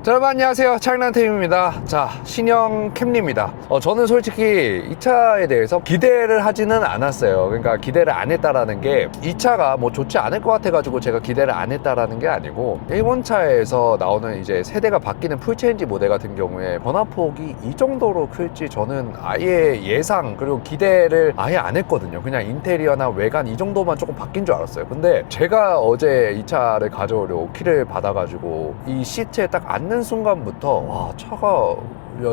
자, 여러분 안녕하세요. 차이나테임입니다. 자, 신형 캠리입니다. 저는 솔직히 이 차에 대해서 기대를 하지는 않았어요. 그러니까 기대를 안 했다라는 게 이 차가 뭐 좋지 않을 것 같아가지고 제가 기대를 안 했다라는 게 아니고, 일본 차에서 나오는 이제 세대가 바뀌는 풀체인지 모델 같은 경우에 변화폭이 이 정도로 클지 저는 아예 예상 그리고 기대를 아예 안 했거든요. 그냥 인테리어나 외관 이 정도만 조금 바뀐 줄 알았어요. 근데 제가 어제 이 차를 가져오려고 키를 받아가지고 이 시트에 딱 앉는 순간부터 와, 차가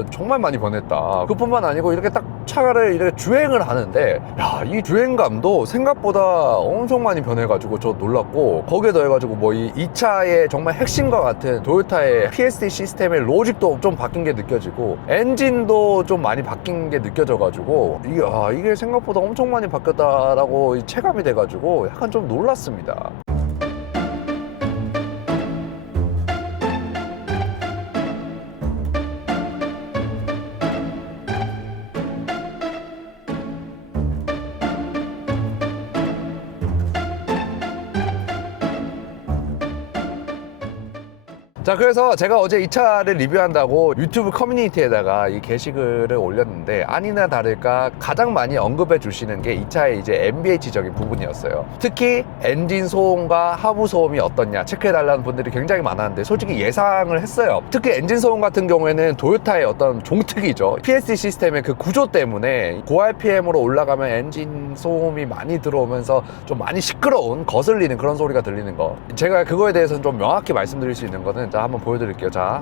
정말 많이 변했다. 그뿐만 아니고 이렇게 딱 차를 이렇게 주행을 하는데, 야, 이 주행감도 생각보다 엄청 많이 변해가지고 저 놀랐고, 거기에 더해가지고 뭐 이 차의 정말 핵심과 같은 도요타의 PSD 시스템의 로직도 좀 바뀐 게 느껴지고, 엔진도 좀 많이 바뀐 게 느껴져가지고, 이게 생각보다 엄청 많이 바뀌었다라고 체감이 돼가지고 약간 좀 놀랐습니다. 자, 그래서 제가 어제 이 차를 리뷰한다고 유튜브 커뮤니티에다가 이 게시글을 올렸는데, 아니나 다를까 가장 많이 언급해 주시는 게 이 차의 이제 MBH적인 부분이었어요. 특히 엔진 소음과 하부 소음이 어떻냐 체크해 달라는 분들이 굉장히 많았는데, 솔직히 예상을 했어요. 특히 엔진 소음 같은 경우에는 도요타의 어떤 종특이죠. PSD 시스템의 그 구조 때문에 고RPM으로 올라가면 엔진 소음이 많이 들어오면서 좀 많이 시끄러운, 거슬리는 그런 소리가 들리는 거, 제가 그거에 대해서는 좀 명확히 말씀드릴 수 있는 거는, 자, 한번 보여드릴게요. 자,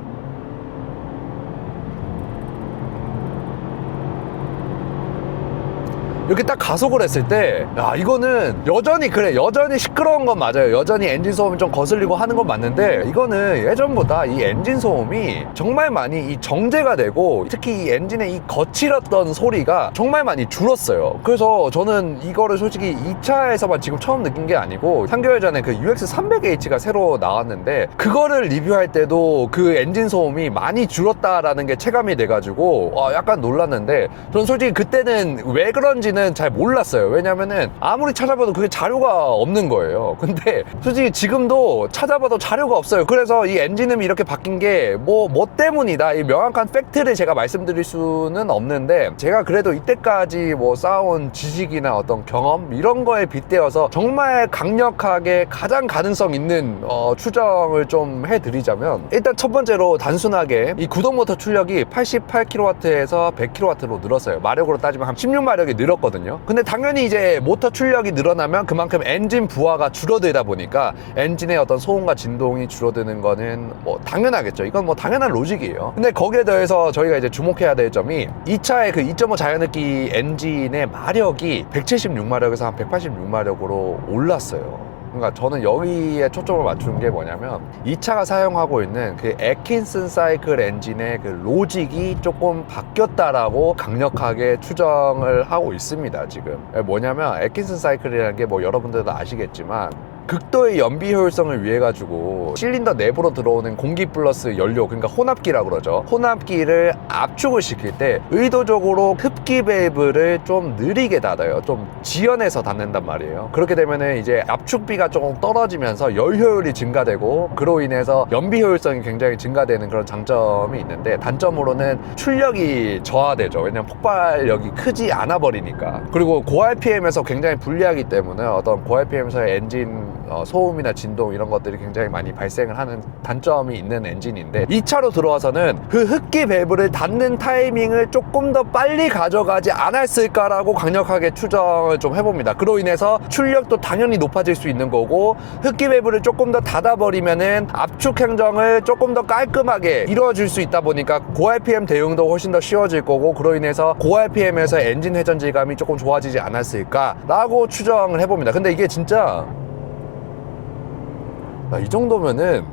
이렇게 딱 가속을 했을 때, 야, 이거는 여전히 그래, 여전히 시끄러운 건 맞아요. 여전히 엔진 소음이 좀 거슬리고 하는 건 맞는데, 이거는 예전보다 이 엔진 소음이 정말 많이 이 정제가 되고, 특히 이 엔진의 이 거칠었던 소리가 정말 많이 줄었어요. 그래서 저는 이거를 솔직히 이 차에서만 지금 처음 느낀 게 아니고, 3개월 전에 그 UX300H가 새로 나왔는데, 그거를 리뷰할 때도 그 엔진 소음이 많이 줄었다라는 게 체감이 돼가지고 약간 놀랐는데, 저는 솔직히 그때는 왜 그런지 잘 몰랐어요. 왜냐면은 아무리 찾아봐도 그게 자료가 없는 거예요. 근데 솔직히 지금도 찾아봐도 자료가 없어요. 그래서 이 엔진음이 이렇게 바뀐 게 뭐 때문이다, 이 명확한 팩트를 제가 말씀드릴 수는 없는데, 제가 그래도 이때까지 뭐 쌓아온 지식이나 어떤 경험 이런 거에 빗대어서 정말 강력하게 가장 가능성 있는 추정을 좀 해드리자면, 일단 첫 번째로 단순하게 이 구동 모터 출력이 88kW에서 100kW로 늘었어요. 마력으로 따지면 한 16마력이 늘었거든요. 근데 당연히 이제 모터 출력이 늘어나면 그만큼 엔진 부하가 줄어들다 보니까 엔진의 어떤 소음과 진동이 줄어드는 거는 뭐 당연하겠죠. 이건 뭐 당연한 로직이에요. 근데 거기에 더해서 저희가 이제 주목해야 될 점이, 이 차의 그 2.5 자연흡기 엔진의 마력이 176마력에서 한 186마력으로 올랐어요. 그러니까 저는 여기에 초점을 맞추는 게 뭐냐면, 이 차가 사용하고 있는 그 애킨슨 사이클 엔진의 그 로직이 조금 바뀌었다라고 강력하게 추정을 하고 있습니다. 지금 뭐냐면, 애킨슨 사이클이라는 게 뭐 여러분들도 아시겠지만, 극도의 연비 효율성을 위해 가지고 실린더 내부로 들어오는 공기 플러스 연료, 그러니까 혼합기라고 그러죠. 혼합기를 압축을 시킬 때 의도적으로 흡기 밸브를 좀 느리게 닫아요. 좀 지연해서 닫는단 말이에요. 그렇게 되면은 이제 압축비가 조금 떨어지면서 열 효율이 증가되고, 그로 인해서 연비 효율성이 굉장히 증가되는 그런 장점이 있는데, 단점으로는 출력이 저하되죠. 왜냐면 폭발력이 크지 않아 버리니까. 그리고 고RPM에서 굉장히 불리하기 때문에 어떤 고RPM에서의 엔진 소음이나 진동 이런 것들이 굉장히 많이 발생을 하는 단점이 있는 엔진인데, 이 차로 들어와서는 그 흡기 밸브를 닫는 타이밍을 조금 더 빨리 가져가지 않았을까라고 강력하게 추정을 좀 해봅니다. 그로 인해서 출력도 당연히 높아질 수 있는 거고, 흡기 밸브를 조금 더 닫아버리면은 압축 행정을 조금 더 깔끔하게 이루어질 수 있다 보니까 고RPM 대응도 훨씬 더 쉬워질 거고, 그로 인해서 고RPM에서 엔진 회전 질감이 조금 좋아지지 않았을까라고 추정을 해봅니다. 근데 이게 진짜 이 정도면은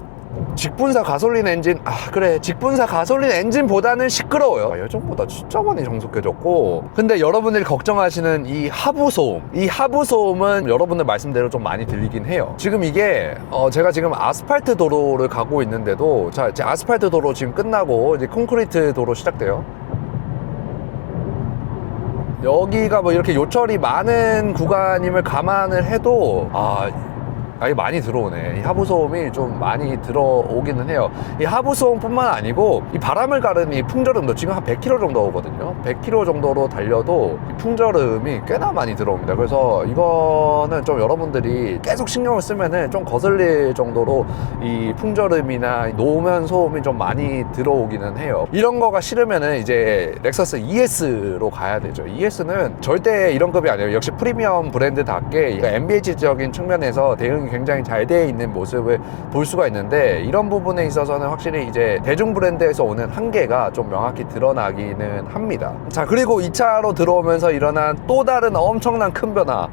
직분사 가솔린 엔진, 그래, 직분사 가솔린 엔진보다는 시끄러워요. 예전보다 진짜 많이 정숙해졌고. 근데 여러분들이 걱정하시는 이 하부 소음, 이 하부 소음은 여러분들 말씀대로 좀 많이 들리긴 해요. 지금 이게 제가 지금 아스팔트 도로를 가고 있는데도, 자, 이제 아스팔트 도로 지금 끝나고 이제 콘크리트 도로 시작돼요. 여기가 뭐 이렇게 요철이 많은 구간임을 감안을 해도 이게 많이 들어오네. 이 하부 소음이 좀 많이 들어오기는 해요. 이 하부 소음뿐만 아니고 이 바람을 가르는 이 풍절음도 지금 한 100km 정도 오거든요. 100km 정도로 달려도 이 풍절음이 꽤나 많이 들어옵니다. 그래서 이거는 좀 여러분들이 계속 신경을 쓰면은 좀 거슬릴 정도로 이 풍절음이나 노면 소음이 좀 많이 들어오기는 해요. 이런 거가 싫으면은 이제 렉서스 ES로 가야 되죠. ES는 절대 이런 급이 아니에요. 역시 프리미엄 브랜드답게 MBH적인 측면에서 대응이 굉장히 잘 되어 있는 모습을 볼 수가 있는데, 이런 부분에 있어서는 확실히 이제 대중 브랜드에서 오는 한계가 좀 명확히 드러나기는 합니다. 자, 그리고 이 차로 들어오면서 일어난 또 다른 엄청난 큰 변화.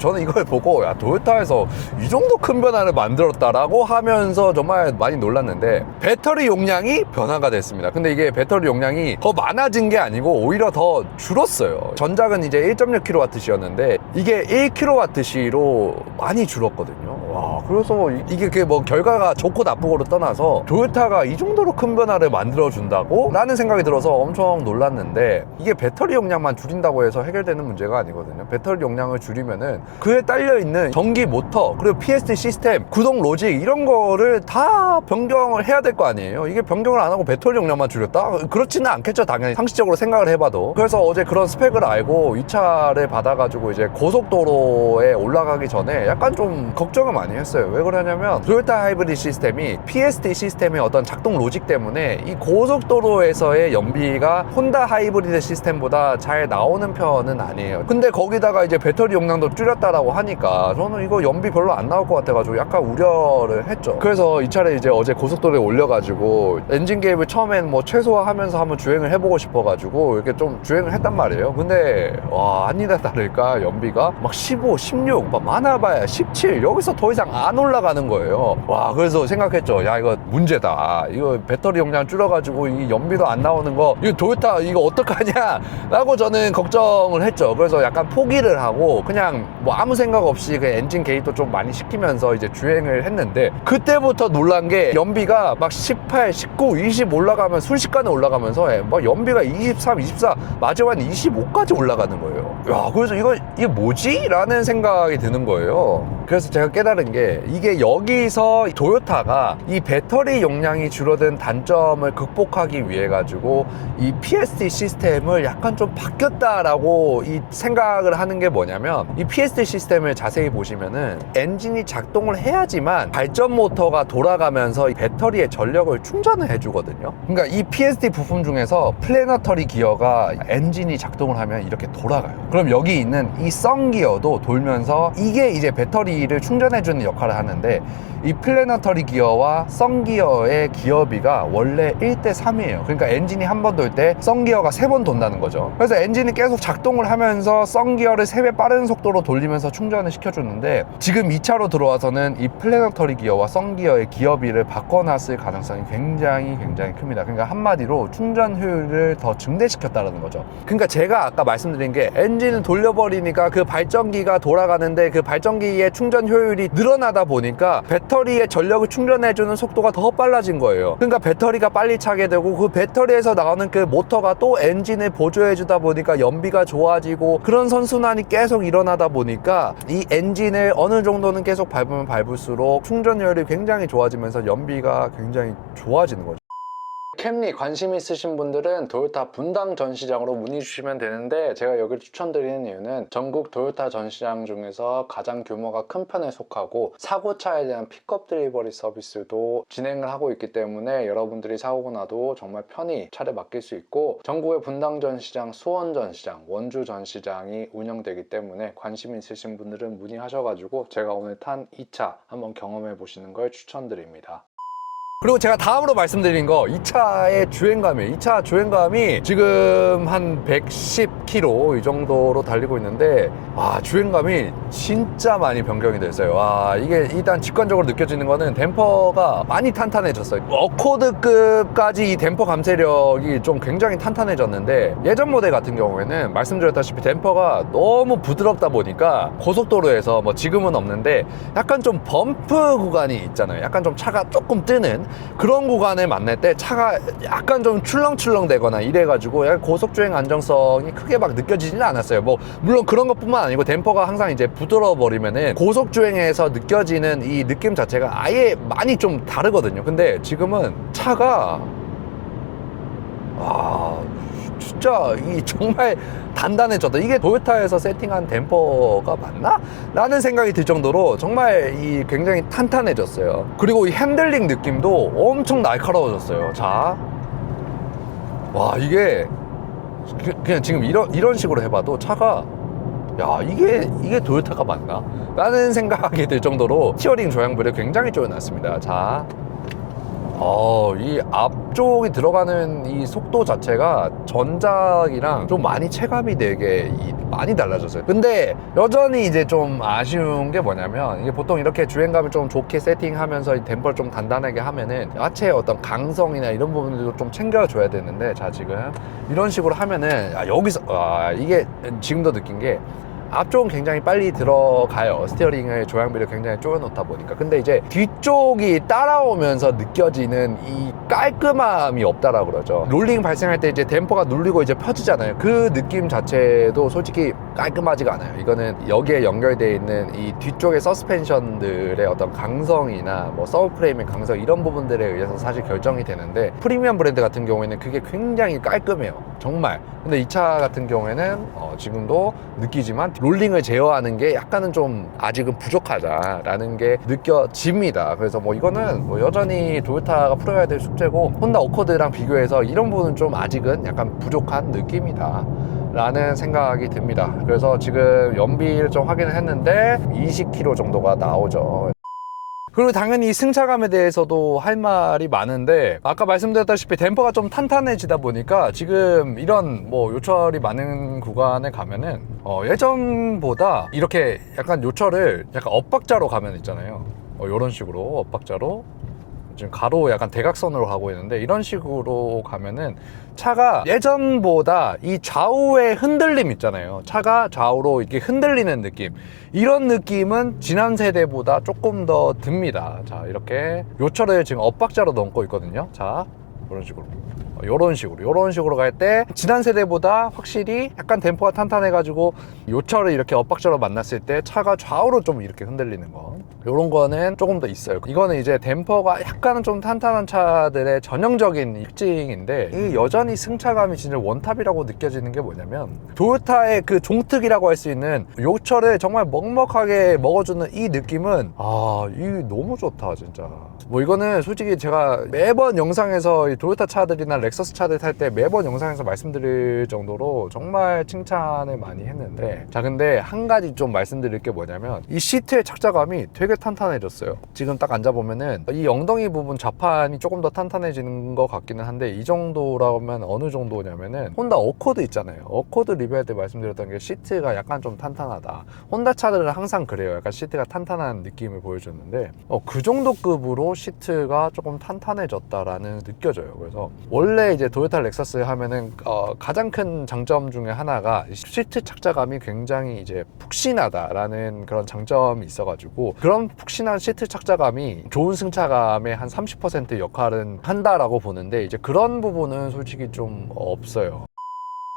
저는 이걸 보고 도요타에서 이 정도 큰 변화를 만들었다라고 하면서 정말 많이 놀랐는데, 배터리 용량이 변화가 됐습니다. 근데 이게 배터리 용량이 더 많아진 게 아니고 오히려 더 줄었어요. 전작은 이제 1.6kWh였는데 이게 1kWh로 많이 줄었거든요. 와, 그래서 이게 뭐 결과가 좋고 나쁘고를 떠나서 도요타가 이 정도로 큰 변화를 만들어준다고? 라는 생각이 들어서 엄청 놀랐는데, 이게 배터리 용량만 줄인다고 해서 해결되는 문제가 아니거든요. 배터리 용량을 줄이면은 그에 딸려있는 전기 모터, 그리고 PSD 시스템, 구동 로직 이런 거를 다 변경을 해야 될 거 아니에요. 이게 변경을 안 하고 배터리 용량만 줄였다? 그렇지는 않겠죠, 당연히. 상식적으로 생각을 해봐도. 그래서 어제 그런 스펙을 알고 이 차를 받아가지고 이제 고속도로에 올라가기 전에 약간 좀 걱정을 많이 했어요. 왜 그러냐면 토요타 하이브리드 시스템이 PSD 시스템의 어떤 작동 로직 때문에 이 고속도로에서의 연비가 혼다 하이브리드 시스템보다 잘 나오는 편은 아니에요. 근데 거기다가 이제 배터리 용량도 줄였다라고 하니까 저는 이거 연비 별로 안 나올 것 같아가지고 약간 우려를 했죠. 그래서 이 차를 이제 어제 고속도로에 올려가지고 엔진 개입을 처음엔 뭐 최소화하면서 한번 주행을 해보고 싶어가지고 이렇게 좀 주행을 했단 말이에요. 근데 와, 아니다 다를까 연비가 막 15, 16, 막 많아봐야 17, 여기서 더 이상 안 올라가는 거예요. 와, 그래서 생각했죠. 야, 이거 문제다. 이거 배터리 용량 줄여가지고 이 연비도 안 나오는 거, 이거 도요타 이거 어떡하냐 라고 저는 걱정을 했죠. 그래서 약간 포기를 하고 그냥 뭐 아무 생각 없이 그 엔진 개입도 좀 많이 시키면서 이제 주행을 했는데, 그때부터 놀란 게 연비가 막 18, 19, 20 올라가면 순식간에 올라가면서 막 연비가 23, 24, 마지막에 25까지 올라가는 거예요. 야, 그래서 이게 뭐지? 라는 생각이 드는 거예요. 그래서 제가 깨달은 게, 이게 여기서 도요타가 이 배터리 용량이 줄어든 단점을 극복하기 위해 가지고 이 PSD 시스템을 약간 좀 바뀌었다라고 이 생각을 하는 게 뭐냐면, 이 PSD 시스템을 자세히 보시면은 엔진이 작동을 해야지만 발전 모터가 돌아가면서 이 배터리의 전력을 충전을 해주거든요. 그러니까 이 PSD 부품 중에서 플래너터리 기어가 엔진이 작동을 하면 이렇게 돌아가요. 그럼 여기 있는 이 썬 기어도 돌면서 이게 이제 배터리를 충전해주는 역할을 하는데, 이 플래너터리 기어와 썬 기어의 기어비가 원래 1대3이에요. 그러니까 엔진이 한 번 돌 때 썬 기어가 3번 돈다는 거죠. 그래서 엔진이 계속 작동을 하면서 썬 기어를 3배 빠른 속도로 돌리면서 충전을 시켜주는데, 지금 2차로 들어와서는 이 플래너터리 기어와 썬 기어의 기어비를 바꿔놨을 가능성이 굉장히 큽니다. 그러니까 한마디로 충전 효율을 더 증대시켰다는 거죠. 그러니까 제가 아까 말씀드린 게, 엔진을 돌려버리니까 그 발전기가 돌아가는데 그 발전기의 충전 효율이 늘어나다 보니까 배터리의 전력을 충전해주는 속도가 더 빨라진 거예요. 그러니까 배터리가 빨리 차게 되고, 그 배터리에서 나오는 그 모터가 또 엔진을 보조해주다 보니까 연비가 좋아지고, 그런 선순환이 계속 일어나다 보니까 이 엔진을 어느 정도는 계속 밟으면 밟을수록 충전 효율이 굉장히 좋아지면서 연비가 굉장히 좋아지는 거죠. 캠리 관심 있으신 분들은 도요타 분당 전시장으로 문의 주시면 되는데, 제가 여기를 추천드리는 이유는 전국 도요타 전시장 중에서 가장 규모가 큰 편에 속하고 사고차에 대한 픽업 딜리버리 서비스도 진행을 하고 있기 때문에 여러분들이 사고가 나도 정말 편히 차를 맡길 수 있고, 전국의 분당 전시장, 수원 전시장, 원주 전시장이 운영되기 때문에 관심 있으신 분들은 문의하셔가지고 제가 오늘 탄 이 차 한번 경험해 보시는 걸 추천드립니다. 그리고 제가 다음으로 말씀드린 거, 이 차의 주행감이에요. 이 차 주행감이 지금 한 110km 이 정도로 달리고 있는데, 주행감이 진짜 많이 변경이 됐어요. 이게 일단 직관적으로 느껴지는 거는 댐퍼가 많이 탄탄해졌어요. 어코드급까지 이 댐퍼 감쇄력이 좀 굉장히 탄탄해졌는데, 예전 모델 같은 경우에는 말씀드렸다시피 댐퍼가 너무 부드럽다 보니까 고속도로에서 뭐 지금은 없는데 약간 좀 범프 구간이 있잖아요. 약간 좀 차가 조금 뜨는 그런 구간을 만날 때 차가 약간 좀 출렁출렁 되거나 이래가지고 약간 고속주행 안정성이 크게 막 느껴지지는 않았어요. 뭐 물론 그런 것뿐만 아니고 댐퍼가 항상 이제 부드러워 버리면은 고속주행에서 느껴지는 이 느낌 자체가 아예 많이 좀 다르거든요. 근데 지금은 차가 진짜 이 정말 단단해졌다. 이게 도요타에서 세팅한 댐퍼가 맞나? 라는 생각이 들 정도로 정말 이 굉장히 탄탄해졌어요. 그리고 이 핸들링 느낌도 엄청 날카로워졌어요. 자, 와, 이게 그냥 지금 이런 식으로 해봐도 차가, 야, 이게 도요타가 맞나? 라는 생각이 들 정도로 스티어링 조향부를 굉장히 조여놨습니다. 자, 이 앞쪽이 들어가는 이 속도 자체가 전작이랑 좀 많이 체감이 되게 많이 달라졌어요. 근데 여전히 이제 좀 아쉬운 게 뭐냐면, 이게 보통 이렇게 주행감을 좀 좋게 세팅하면서 이 댐퍼를 좀 단단하게 하면은 야채의 어떤 강성이나 이런 부분들도 좀 챙겨줘야 되는데, 자, 지금 이런 식으로 하면은 여기서 이게 지금도 느낀 게 앞쪽은 굉장히 빨리 들어가요. 스티어링을 조향비를 굉장히 쪼여놓다 보니까. 근데 이제 뒤쪽이 따라오면서 느껴지는 이 깔끔함이 없다라고 그러죠. 롤링 발생할 때 이제 댐퍼가 눌리고 이제 펴지잖아요. 그 느낌 자체도 솔직히 깔끔하지가 않아요. 이거는 여기에 연결되어 있는 이 뒤쪽의 서스펜션들의 어떤 강성이나 뭐 서브프레임의 강성, 이런 부분들에 의해서 사실 결정이 되는데, 프리미엄 브랜드 같은 경우에는 그게 굉장히 깔끔해요. 정말. 근데 이 차 같은 경우에는 지금도 느끼지만 롤링을 제어하는 게 약간은 좀 아직은 부족하다라는 게 느껴집니다. 그래서 뭐 이거는 뭐 여전히 도요타가 풀어야 될 숙제고, 혼다 어코드랑 비교해서 이런 부분은 좀 아직은 약간 부족한 느낌이다 라는 생각이 듭니다. 그래서 지금 연비를 좀 확인을 했는데 20km 정도가 나오죠. 그리고 당연히 이 승차감에 대해서도 할 말이 많은데, 아까 말씀드렸다시피 댐퍼가 좀 탄탄해지다 보니까 지금 이런 뭐 요철이 많은 구간에 가면은 예전보다 이렇게 약간 요철을 약간 엇박자로 가면 있잖아요. 이런 식으로 엇박자로 지금 가로 약간 대각선으로 가고 있는데, 이런 식으로 가면은 차가 예전보다 이 좌우의 흔들림 있잖아요. 차가 좌우로 이렇게 흔들리는 느낌, 이런 느낌은 지난 세대보다 조금 더 듭니다. 자, 이렇게 요철을 지금 엇박자로 넘고 있거든요. 자, 이런 식으로 이런 식으로 갈 때 지난 세대보다 확실히 약간 댐퍼가 탄탄해가지고 요철을 이렇게 엇박자로 만났을 때 차가 좌우로 좀 이렇게 흔들리는 거, 이런 거는 조금 더 있어요. 이거는 이제 댐퍼가 약간은 좀 탄탄한 차들의 전형적인 특징인데, 이 여전히 승차감이 진짜 원탑이라고 느껴지는 게 뭐냐면, 도요타의 그 종특이라고 할 수 있는 요철을 정말 먹먹하게 먹어주는 이 느낌은 이게 너무 좋다 진짜. 뭐 이거는 솔직히 제가 매번 영상에서 이 도요타 차들이나 렉서스 차들 탈 때 매번 영상에서 말씀드릴 정도로 정말 칭찬을 많이 했는데, 자, 근데 한 가지 좀 말씀드릴 게 뭐냐면, 이 시트의 착자감이 되게 탄탄해졌어요. 지금 딱 앉아보면은 이 엉덩이 부분 좌판이 조금 더 탄탄해지는 것 같기는 한데, 이 정도라면 어느 정도냐면은 혼다 어코드 있잖아요. 어코드 리뷰할 때 말씀드렸던 게 시트가 약간 좀 탄탄하다. 혼다 차들은 항상 그래요. 약간 시트가 탄탄한 느낌을 보여줬는데 그 정도 급으로 시트가 조금 탄탄해졌다라는 느껴져요. 그래서 원래 이제 도요타 렉서스 하면은 가장 큰 장점 중에 하나가 시트 착자감이 굉장히 이제 푹신하다라는 그런 장점이 있어가지고, 그런 푹신한 시트 착자감이 좋은 승차감의 한 30% 역할은 한다라고 보는데, 이제 그런 부분은 솔직히 좀 없어요.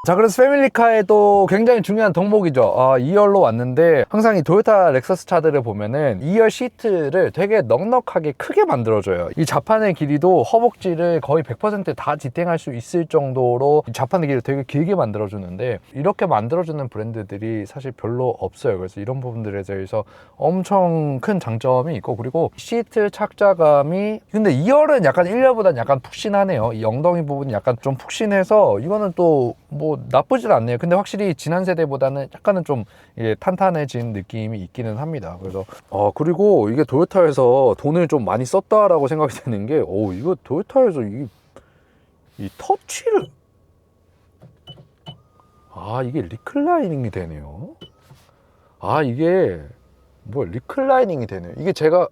자, 그래서 패밀리카에도 굉장히 중요한 덕목이죠. 2열로 왔는데, 항상 이 도요타 렉서스 차들을 보면은 2열 시트를 되게 넉넉하게 크게 만들어줘요. 이 좌판의 길이도 허벅지를 거의 100% 디탱할 수 있을 정도로 이 좌판의 길이를 되게 길게 만들어주는데, 이렇게 만들어주는 브랜드들이 사실 별로 없어요. 그래서 이런 부분들에 대해서 엄청 큰 장점이 있고, 그리고 시트 착자감이, 근데 2열은 약간 1열보다는 약간 푹신하네요. 이 엉덩이 부분이 약간 좀 푹신해서 이거는 또 뭐 나쁘진 않네요. 근데 확실히 지난 세대보다는 약간은 좀 탄탄해진 느낌이 있기는 합니다. 그래서 그리고 이게 도요타에서 돈을 좀 많이 썼다라고 생각이 드는 게, 이거 도요타에서 이 터치를, 이게 리클라이닝이 되네요. 이게 뭐 리클라이닝이 되네요. 이게 제가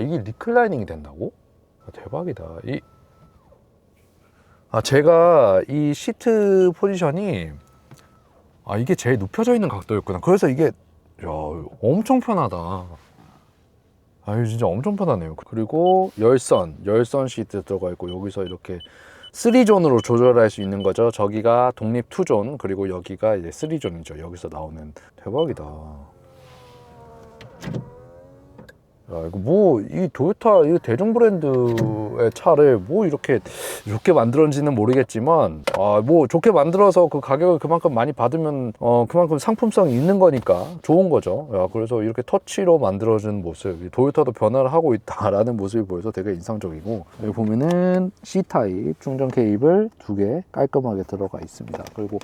이게 리클라이닝이 된다고? 대박이다. 제가 이 시트 포지션이 이게 제일 눕혀져 있는 각도였구나. 그래서 이게 엄청 편하다. 아, 이거 진짜 엄청 편하네요. 그리고 열선 시트 들어가 있고, 여기서 이렇게 3존으로 조절할 수 있는 거죠. 저기가 독립 2존, 그리고 여기가 이제 3존이죠. 여기서 나오는. 대박이다. 야, 이거 뭐, 이 도요타, 이 대중 브랜드의 차를 뭐 이렇게 좋게 만들었는지는 모르겠지만, 아, 뭐 좋게 만들어서 그 가격을 그만큼 많이 받으면, 그만큼 상품성이 있는 거니까 좋은 거죠. 야, 그래서 이렇게 터치로 만들어준 모습, 도요타도 변화를 하고 있다라는 모습이 보여서 되게 인상적이고, 여기 보면은 C타입 충전 케이블 2개 깔끔하게 들어가 있습니다. 그리고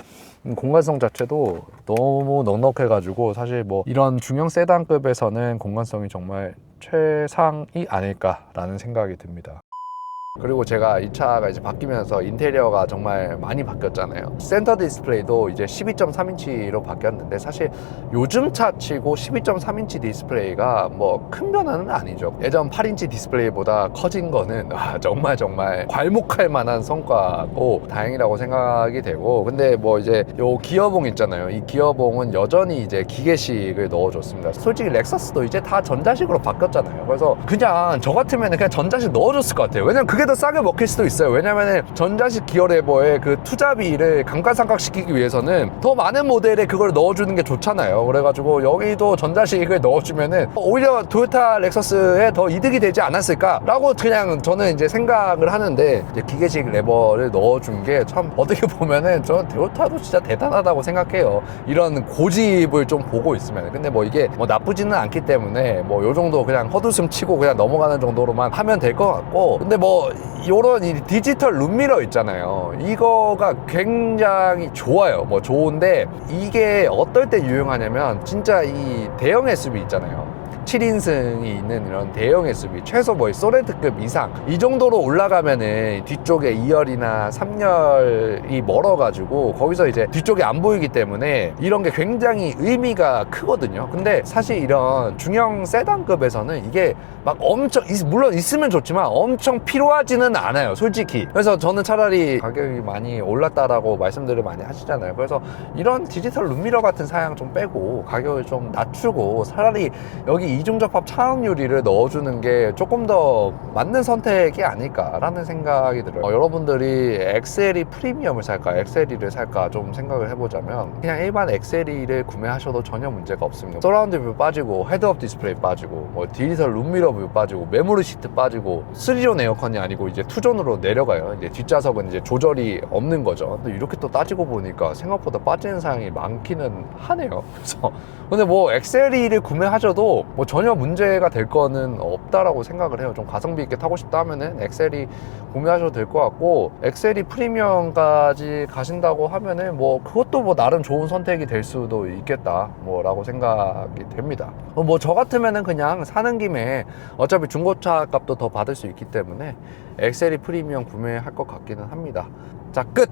공간성 자체도 너무 넉넉해가지고, 사실 뭐 이런 중형 세단급에서는 공간성이 정말 최상이 아닐까라는 생각이 듭니다. 그리고 제가 이 차가 이제 바뀌면서 인테리어가 정말 많이 바뀌었잖아요. 센터 디스플레이도 이제 12.3인치로 바뀌었는데, 사실 요즘 차 치고 12.3인치 디스플레이가 뭐 큰 변화는 아니죠. 예전 8인치 디스플레이보다 커진 거는 정말 괄목할 만한 성과고 다행이라고 생각이 되고, 근데 뭐 이제 요 기어봉 있잖아요. 이 기어봉은 여전히 이제 기계식을 넣어줬습니다. 솔직히 렉서스도 이제 다 전자식으로 바뀌었잖아요. 그래서 그냥 저 같으면 그냥 전자식 넣어줬을 것 같아요. 왜냐면 그게 더 싸게 먹힐 수도 있어요. 왜냐면은 전자식 기어 레버에 그 투잡이를 감가상각시키기 위해서는 더 많은 모델에 그걸 넣어주는 게 좋잖아요. 그래가지고 여기도 전자식을 넣어주면은 오히려 도요타 렉서스에 더 이득이 되지 않았을까라고 그냥 저는 이제 생각을 하는데, 이제 기계식 레버를 넣어준 게 참 어떻게 보면은 저는 도요타도 진짜 대단하다고 생각해요. 이런 고집을 좀 보고 있으면. 근데 뭐 이게 뭐 나쁘지는 않기 때문에 뭐 요 정도 그냥 헛웃음 치고 그냥 넘어가는 정도로만 하면 될 것 같고, 근데 뭐 요런 이 디지털 룸미러 있잖아요. 이거가 굉장히 좋아요. 뭐 좋은데 이게 어떨 때 유용하냐면, 진짜 이 대형 SUV 있잖아요. 7인승이 있는 이런 대형 SUV, 최소 뭐 소렌트급 이상 이 정도로 올라가면은 뒤쪽에 2열이나 3열이 멀어가지고 거기서 이제 뒤쪽이 안 보이기 때문에 이런 게 굉장히 의미가 크거든요. 근데 사실 이런 중형 세단급에서는 이게 막 엄청 물론 있으면 좋지만 엄청 필요하지는 않아요, 솔직히. 그래서 저는 차라리 가격이 많이 올랐다라고 말씀들을 많이 하시잖아요. 그래서 이런 디지털 룸미러 같은 사양 좀 빼고 가격을 좀 낮추고 차라리 여기 이중접합 차음 유리를 넣어주는 게 조금 더 맞는 선택이 아닐까라는 생각이 들어요. 여러분들이 XLE 프리미엄을 살까 XLE를 살까 좀 생각을 해보자면, 그냥 일반 XLE를 구매하셔도 전혀 문제가 없습니다. 서라운드 뷰 빠지고 헤드업 디스플레이 빠지고 뭐 디지털 룸미러 뷰 빠지고 메모리 시트 빠지고 3존 에어컨이 아니고 이제 2존으로 내려가요. 이제 뒷좌석은 이제 조절이 없는 거죠. 근데 이렇게 또 따지고 보니까 생각보다 빠지는 사양이 많기는 하네요. 그래서 근데 뭐 XLE를 구매하셔도 뭐 전혀 문제가 될 거는 없다라고 생각을 해요. 좀 가성비 있게 타고 싶다 하면은 XLE 구매하셔도 될 것 같고, XLE 프리미엄까지 가신다고 하면은 뭐 그것도 뭐 나름 좋은 선택이 될 수도 있겠다 뭐라고 생각이 됩니다. 뭐 저 같으면은 그냥 사는 김에 어차피 중고차 값도 더 받을 수 있기 때문에 XLE 프리미엄 구매할 것 같기는 합니다. 자, 끝!